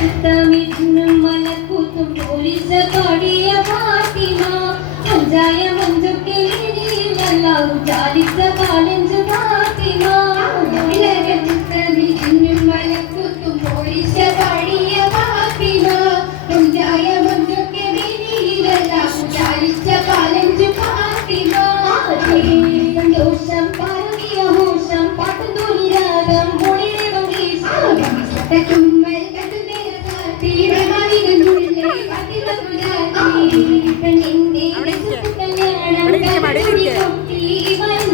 சுத்தமிட்டு மலக்கூத்தும் police படிய பாத்தினா അവിടെ ഇരിക്കാം അവിടെ ഇരിക്കാം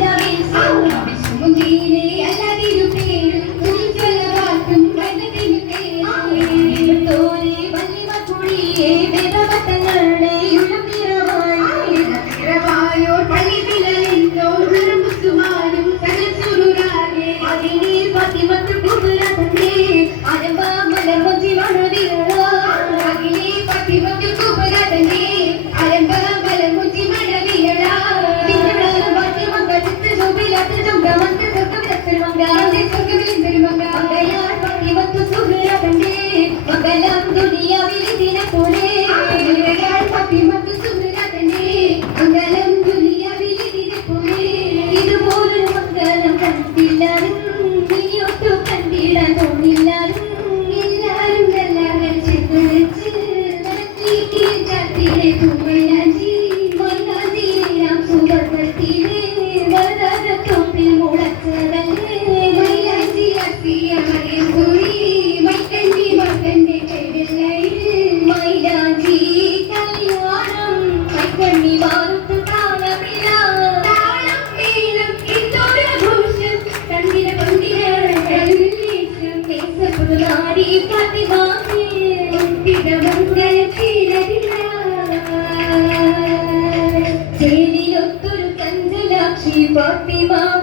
Bhakti Bhakti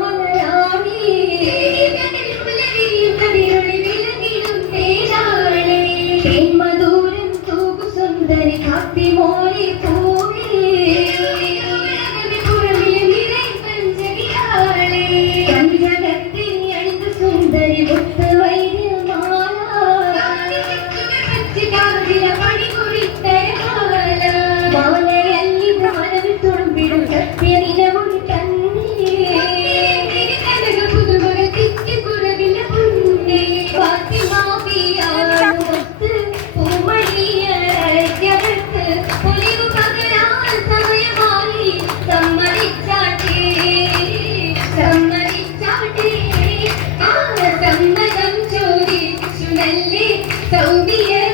That would be it.